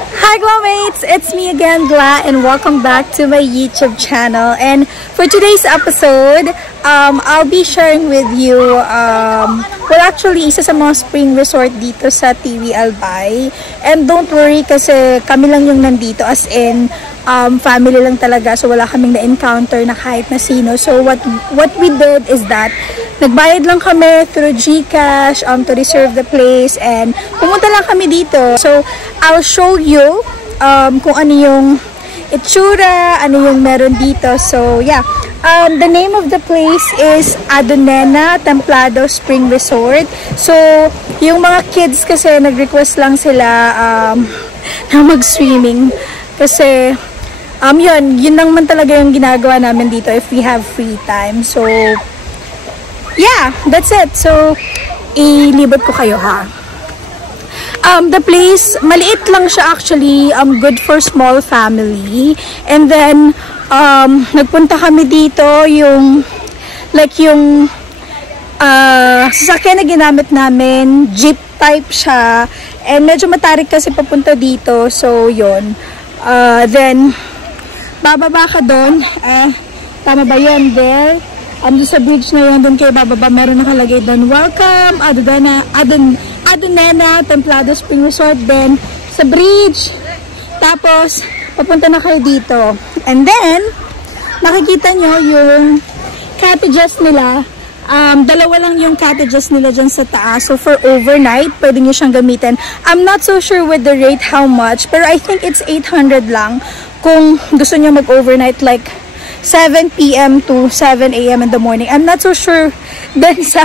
Hi Glowmates! It's me again, Gla, and welcome back to my YouTube channel. And for today's episode, I'll be sharing with you, actually, isa sa mga spring resort dito sa TV Albay. And don't worry kasi kami lang yung nandito, as in, family lang talaga. So wala kaming na-encounter na kahit na sino. So what we did is that, nagbayad lang kami through GCash to reserve the place and pumunta lang kami dito. So I'll show you kung ano yung itsura, ano yung meron dito. So yeah, the name of the place is Adonena Templado Spring Resort. So yung mga kids kasi nag-request lang sila na mag-swimming kasi yun lang man talaga yung ginagawa namin dito if we have free time. So yeah, that's it. So ilibot ko kayo ha. The place, maliit lang siya actually, good for small family. And then nagpunta kami dito, yung sasakyan na ginamit namin, jeep type siya, and medyo matarik kasi papunta dito. So yun, then bababa ka doon, tama ba yun, there? Doon sa bridge na yun, doon kayo bababa, meron nakalagay doon, welcome, Adonena Templado Spring Resort. Then, sa bridge, tapos, papunta na kayo dito. And then, nakikita nyo yung cottages nila. Dalawa lang yung cottages nila dyan sa taas. So, for overnight, pwede nyo siyang gamitin. I'm not so sure with the rate how much, pero I think it's 800 lang kung gusto nyo mag-overnight, like 7 p.m. to 7 a.m. in the morning. I'm not so sure din sa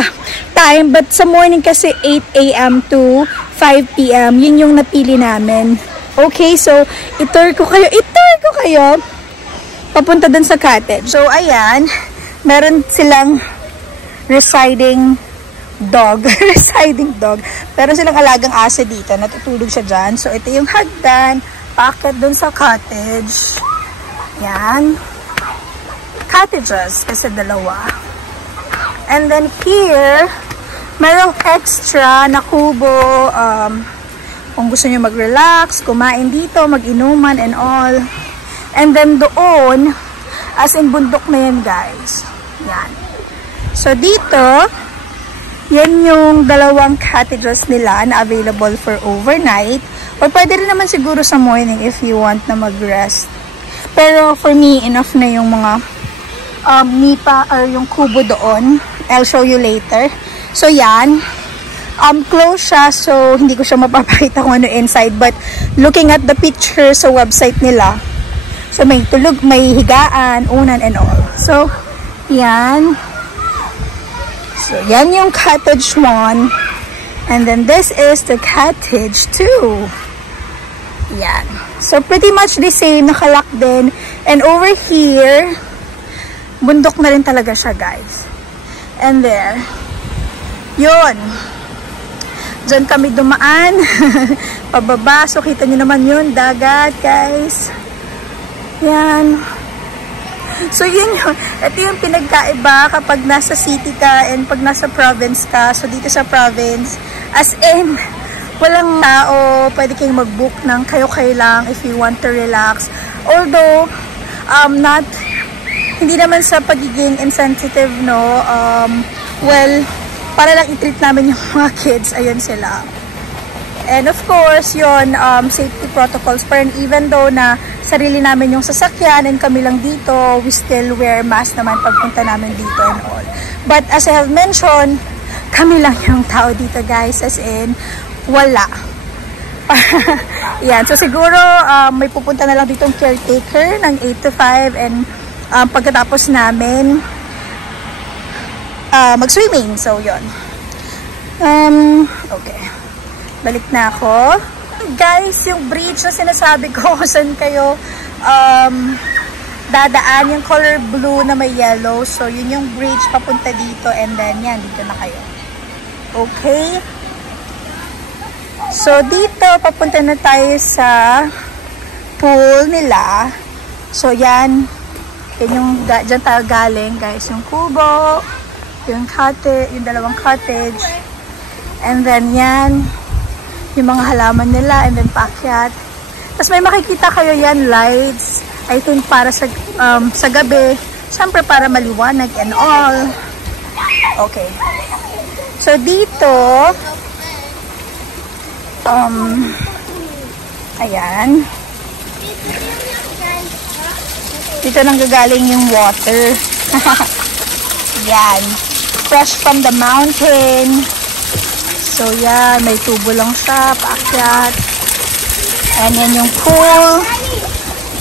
time, but sa morning kasi 8 a.m. to 5 p.m. Yun yung napili namin. Okay, so i-tour ko kayo papunta dun sa cottage. So ayan, meron silang residing dog. Meron silang alagang aso dito, natutulog siya dyan. So ito yung hagdan, paakyat dun sa cottage. Yan. Cottages kasi dalawa. And then here, merong extra na kubo, kung gusto nyo mag-relax, kumain dito, mag-inuman and all. And then doon, as in bundok na yan guys. Yan. So dito, yan yung dalawang cottages nila na available for overnight. Or pwede rin naman siguro sa morning if you want na mag-rest. Pero for me, enough na yung mga nipa or yung kubo doon. I'll show you later. So yan, close siya, so hindi ko siya mapapakita kung ano inside, but looking at the picture sa website nila, so may tulog, may higaan, unan and all. So yan, yung cottage 1, and then this is the cottage 2. Yan, so pretty much the same, nakalock din. And over here, bundok na rin talaga siya guys. And there, yun, dyan kami dumaan pababa, so kita nyo naman yun, dagat guys. Yan, so yun yun, ito yung pinagkaiba kapag nasa city ka and pag nasa province ka. So dito sa province, as in walang tao, pwede kayong mag-book ng kayo-kayo lang if you want to relax. Although hindi naman sa pagiging insensitive, no, well, para lang i-treat namin yung mga kids, ayun sila. And of course, yun, safety protocols, pero even though na sarili namin yung sasakyan and kami lang dito, we still wear mask naman pagpunta namin dito and all. But as I have mentioned, kami lang yung tao dito guys, as in, wala. Yan, so siguro, may pupunta na lang ditong caretaker ng 8 to 5 and pagkatapos namin mag-swimming. So yun, okay, balik na ako guys. Yung bridge na sinasabi ko kung saan kayo dadaan, yung color blue na may yellow, so yun yung bridge papunta dito. And then yan, dito na kayo. Okay, so dito papunta na tayo sa pool nila. So yan, yan yung dyan tayo galing guys, yung kubo, yung cottage, yung dalawang cottage, and then yan yung mga halaman nila, and then paakyat. Tapos may makikita kayo yan, lights. I think para sa gabi. Siyempre para maliwanag and all. Okay. So dito, ayan. Dito nang gagaling yung water. Yan. Fresh from the mountain. So yan, may tubo lang siya, paakyat. And yan yung pool.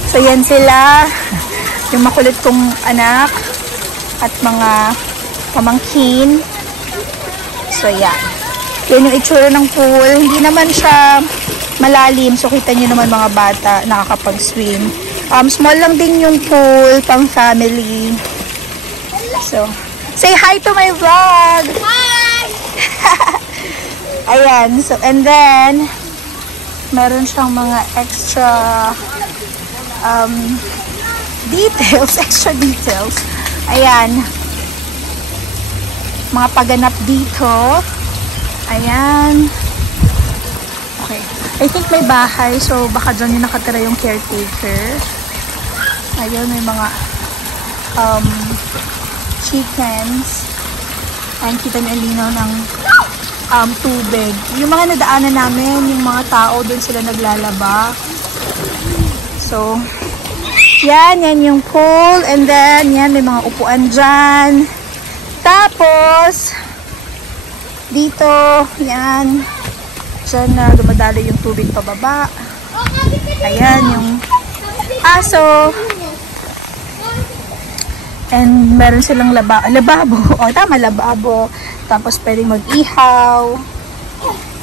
So yan sila, yung makulit kong anak at mga pamangkin. So yan. Yan yung itsura ng pool. Hindi naman siya malalim. So kita nyo naman mga bata nakakapag-swim. Small lang din yung pool, pang family. So, say hi to my vlog! Hi! Ayan. So, and then, meron siyang mga extra details, extra details. Ayan. Mga pagganap dito. Ayan. Okay. I think may bahay, so baka dyan yung nakatira yung caretaker. Ayun, may mga chickens. Ayan, kita niyo linaw ng tubig. Yung mga nadaanan namin, yung mga tao doon sila naglalaba. So, yan yung pool. And then, yan, may mga upuan dyan. Tapos, dito, yan, dyan na dumadalo yung tubig pababa. Ayan, yung aso. And meron silang lababo. O, tama, lababo. Tapos, pwedeng mag-ihaw.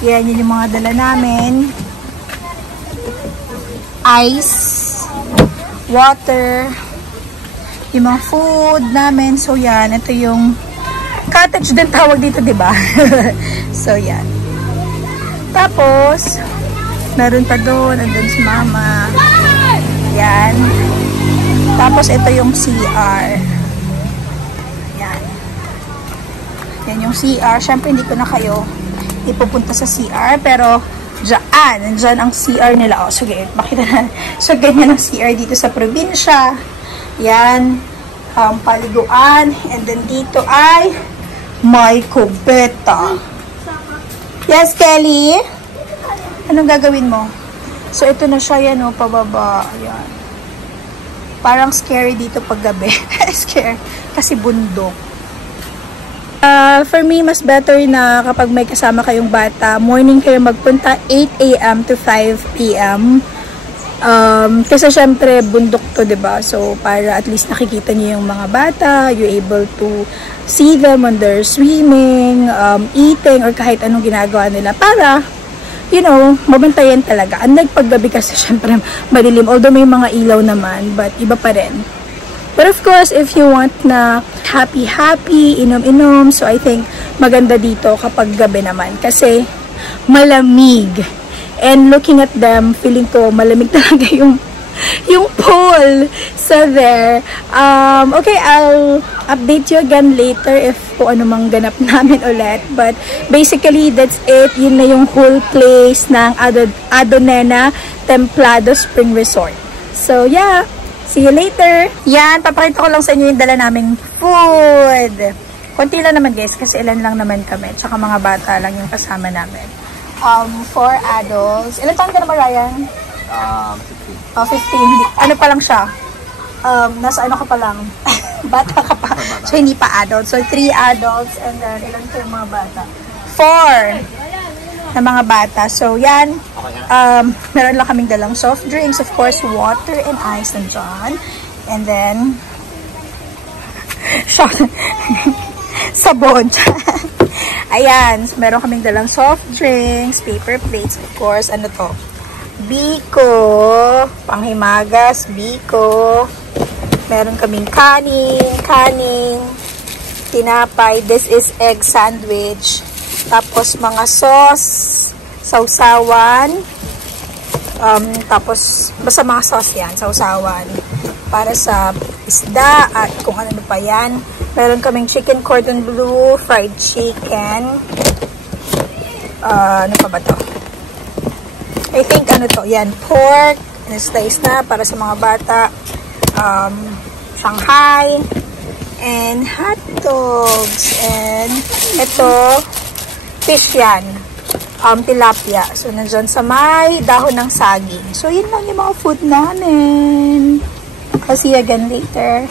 Yan, yun yung mga dala namin. Ice. Water. Yung mga food namin. So, yan. Ito yung cottage din tawag dito, diba? So, yan. Tapos, meron pa doon. Andun si mama. Yan. Tapos, ito yung CR. Yan. Yan yung CR. Siyempre, hindi ko na kayo ipupunta sa CR. Pero, dyan ang CR nila. O, sige, makita na. So, ganyan ang CR dito sa probinsya. Yan. Paliguan. And then, dito ay may kubeta. Yes, Kelly? Anong gagawin mo? So, ito na siya. Yan, o, pababa. Yan. Parang scary dito pag gabi. Scary. Kasi bundok. For me, mas better na kapag may kasama kayong bata, morning kayo magpunta 8 AM to 5 PM. Kasi syempre, bundok to, diba? So, para at least nakikita niyo yung mga bata, you're able to see them when they're swimming, eating, or kahit anong ginagawa nila. Para, you know, mabantayan talaga. Unlike paggabi kasi, syempre, madilim. Although may mga ilaw naman, but iba pa rin. But of course, if you want na happy, inom-inom, so I think maganda dito kapag gabi naman. Kasi malamig. And looking at them, feeling ko malamig talaga yung pool. So there. Okay, I'll update you again later if kung ano mang ganap namin ulit. But basically, that's it. Yun na yung whole place ng Adonena Templado Spring Resort. So yeah. See you later! Yan, papakita ko lang sa inyo yung dala naming food. Konti lang naman guys, kasi ilan lang naman kami. Tsaka mga bata lang yung kasama namin. 4 adults. Ilan taon ka naman, Ryan? 15. Oh, 15. Ano pa lang siya? Nasa ano ka pa lang? Bata ka pa. So, hindi pa adult. So, 3 adults. And then, ilan pa yung mga bata? 4 na mga bata. So, yan. Meron lang kaming dalang soft drinks. Of course, water and ice nandiyan. And then, sabon. Ayan. So, meron kaming dalang soft drinks, paper plates. Of course, ano to? Biko. Panghimagas. Biko. Meron kaming kaning, tinapay. This is egg sandwich. Tapos, mga sauce, sausawan, tapos, basta mga sauce yan, sausawan, para sa isda, at kung ano pa yan. Meron kaming chicken cordon bleu, fried chicken, ano pa ba to? I think ano to, yan, pork, slice na para sa mga bata, Shanghai, and hot dogs, and ito, fish yan, tilapia. So, nandyan sa may dahon ng saging. So, yun lang yung mga food namin. I'll see you again later.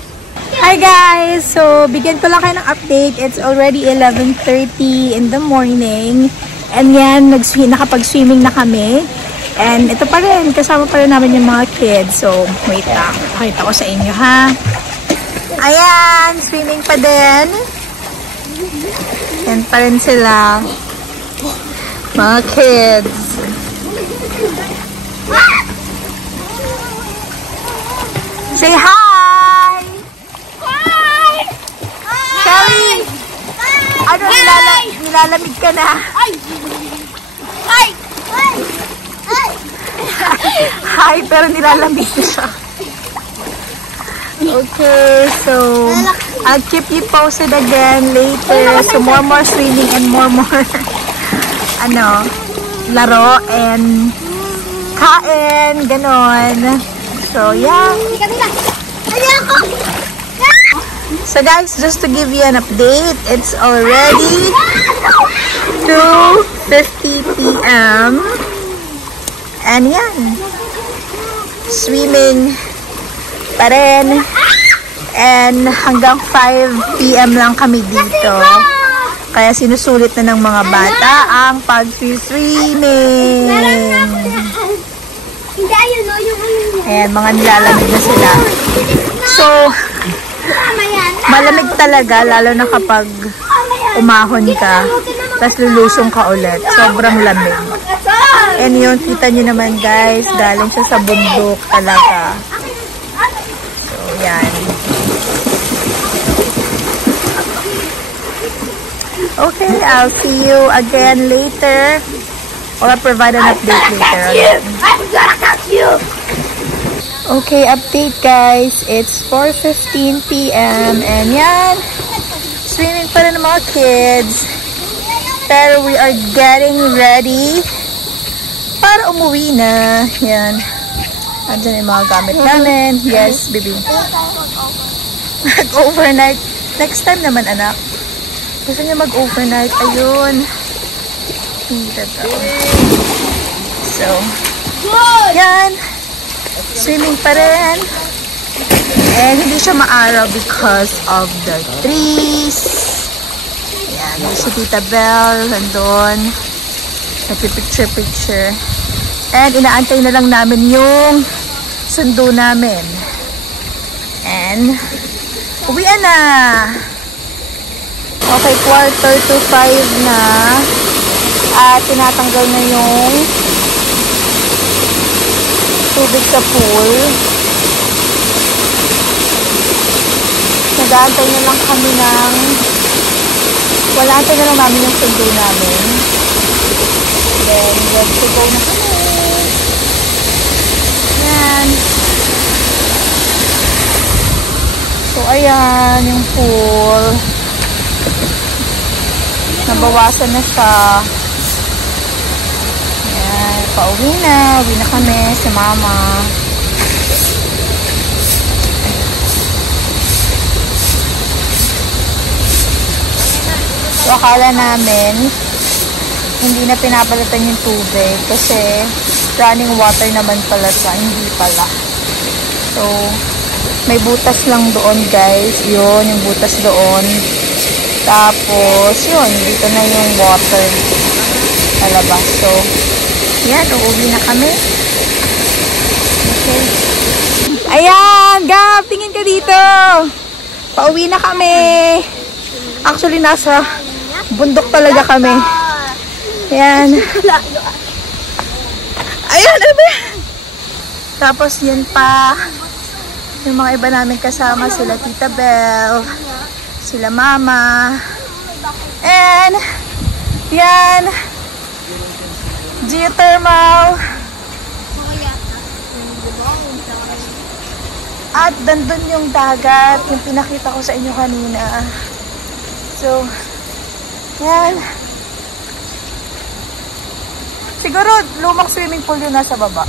Hi guys! So, bigyan ko lang kayo ng update. It's already 11:30 in the morning. And yan, nakapag-swimming na kami. And ito pa rin, kasama pa rin namin yung mga kids. So, wait lang. Pakita ko sa inyo, ha? Ayan, swimming pa din. Yan pa rin sila. Mga kids. Say hi! Hi! Shelly! Ano, nilalamig ka na? Hi! Hi! Hi! Hi, pero nilalamig siya. Okay, so I'll keep you posted again later. So more swimming and more laro and kain, ganon. So yeah. So guys, just to give you an update, it's already 2:50 p.m. And yan, swimming pa rin. And hanggang 5 p.m. lang kami dito. Kaya sinusulit na ng mga bata ang pag-swimming. Ayan, mga nilalamig na sila. So, malamig talaga, lalo na kapag umahon ka, tapos lulusong ka ulit. Sobrang lamig. And yun, kita nyo naman guys, galing siya sa bundok talaga. So, yan. Okay, I'll see you again later. Or I'll provide an update later. I'm gonna catch you! Okay, update guys. It's 4:15 p.m. And yan, swimming pa rin ng mga kids. Pero we are getting ready para umuwi na. Yan. Andyan yung mga gamit namin. Yes, baby. Mag-overnight. Next time naman, anak. Gusto niya mag-overnight. Ayun. So, yan. Swimming pa rin. And hindi siya maaraw because of the trees. Yan. Si Tita Belle nandun. Nagpipicture-picture. And inaantay na lang namin yung sundo namin. And uwian na. Okay, 4:45 na. At tinatanggal na yung tubig sa pool. Nag-aantay na lang kami ng wala-antay na lang namin yung sundo namin. Then, ready to go na kami. Ayan. So, ayan yung pool. Nabawasan na siya. Ayan. Pauwi na. Uwi na kami si mama. So, akala namin hindi na pinapalitan yung tubig kasi running water naman pala siya, hindi pala. So, may butas lang doon guys. Yun, yung butas doon. Tapos, yun, dito na yung water sa labas. So, yan, uuwi na kami. Okay. Ayan, Gab, tingin ka dito. Pauwi na kami. Actually, nasa bundok talaga kami. Ayan. Ayan, ano ba? Tapos, yan pa. Yung mga iba namin kasama, sila Tita Belle, sila Mama. And, yan. Geothermal. At, dandun yung dagat, yung pinakita ko sa inyo kanina. So, yan. Siguro, lumang swimming pool yun nasa baba.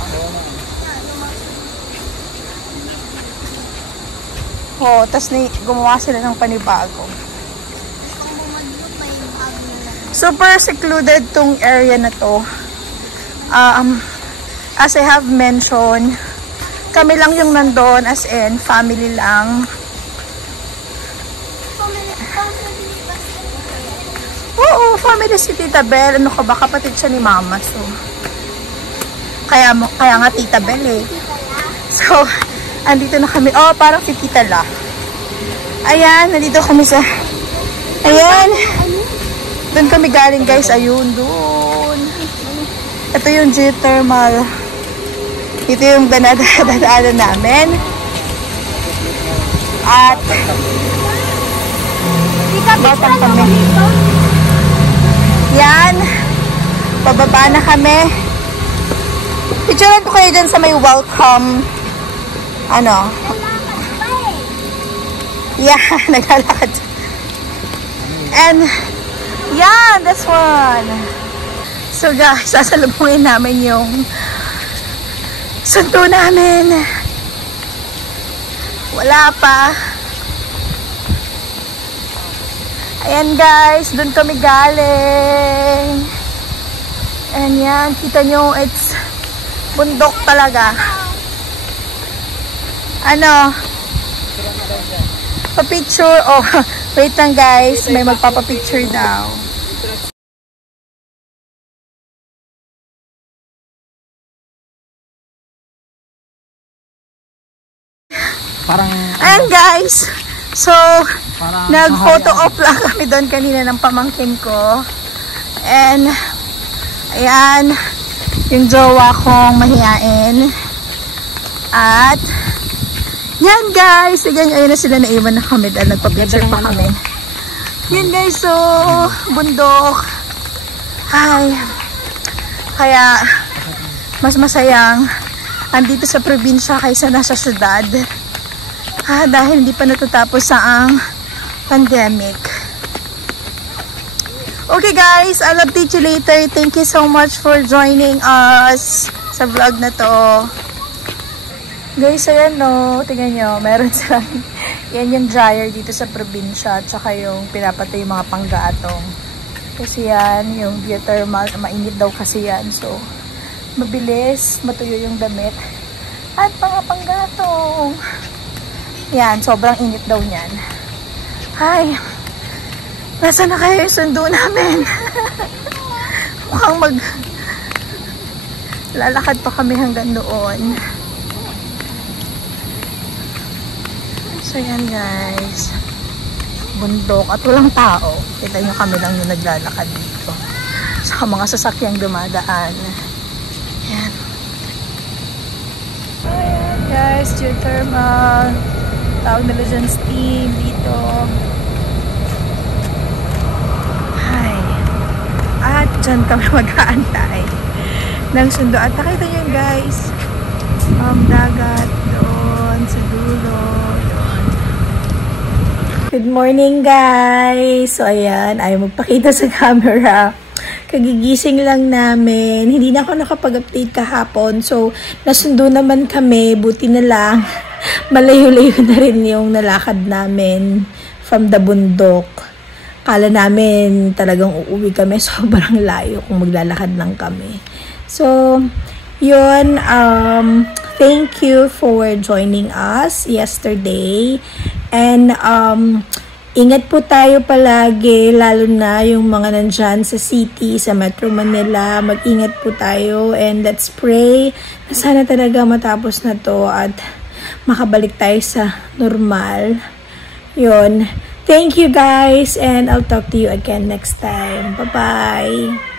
Oh, tas gumawa sila ng panibago. Super secluded tong area na to. As I have mentioned, kami lang yung nandun, as in, family lang. Oo, family si Tita Belle. Ano ka ba? Kapatid siya ni Mama. So, kaya nga Tita Belle eh. So, andito na kami. Oh, parang si Tita La. Ayan, nandito kami sa... Ayan. Doon kami galing, guys. Ayun, doon. Ito yung geothermal. Ito yung dadaanan namin. At... batang kami. Yan. Pababa na kami. Picturean ko kayo dyan sa may welcome. Ano? Yeah, naglalakad. And, yeah, this one. So guys, sasalubungin namin yung sunto namin. Wala pa. Ayan guys, dun kami galing. And yan, kita nyo, it's bundok talaga. Ano? Pa-picture. Oh, wait lang guys. May magpapapicture daw. Ayan guys. So, nag-photo op lang kami doon kanina ng pamangkin ko. And, ayan, yung jowa kong mahiyain. At, yan guys, again, ayun na sila, naiwan na kami dahil nagpa-picture pa kami. Yan guys, so, bundok. Ay, kaya, mas masayang andito sa probinsya kaysa nasa syudad. Dahil hindi pa natatapos ang pandemic. Okay guys, I'll update you later. Thank you so much for joining us sa vlog na to. Guys, ayan no, tingnan nyo, meron silang, yan yung dryer dito sa probinsya, tsaka yung pinapatay yung mga panggatong. Kasi yan, yung geothermal, mainit daw kasi yan, so, mabilis, matuyo yung damit. At mga panggatong. Yan, sobrang init daw niyan. Ay, nasa na kayo yung sundo namin? Mukhang lalakad pa kami hanggang doon. So yan guys, bundok at walang tao. Kita nyo kami lang yung naglalakad dito. Saka mga sasakyang dumadaan. Yan. Ayan guys, geothermal. Tawag nila dyan steam dito. Hi. At dyan kami mag-aantay ng sundo. At nakita nyo guys, dagat doon sa dulo. Good morning guys! So ayan, ayaw magpakita sa camera. Kagigising lang namin. Hindi na ako nakapag-update kahapon. So, nasundo naman kami. Buti na lang. Malayo-layo na rin yung nalakad namin from the bundok. Kala namin talagang uuwi kami. Sobrang layo kung maglalakad lang kami. So, yun. Thank you for joining us yesterday. And, ingat po tayo palagi, lalo na yung mga nandyan sa city, sa Metro Manila. Mag-ingat po tayo and let's pray na sana talaga matapos na to at makabalik tayo sa normal. Yun. Thank you guys and I'll talk to you again next time. Bye-bye!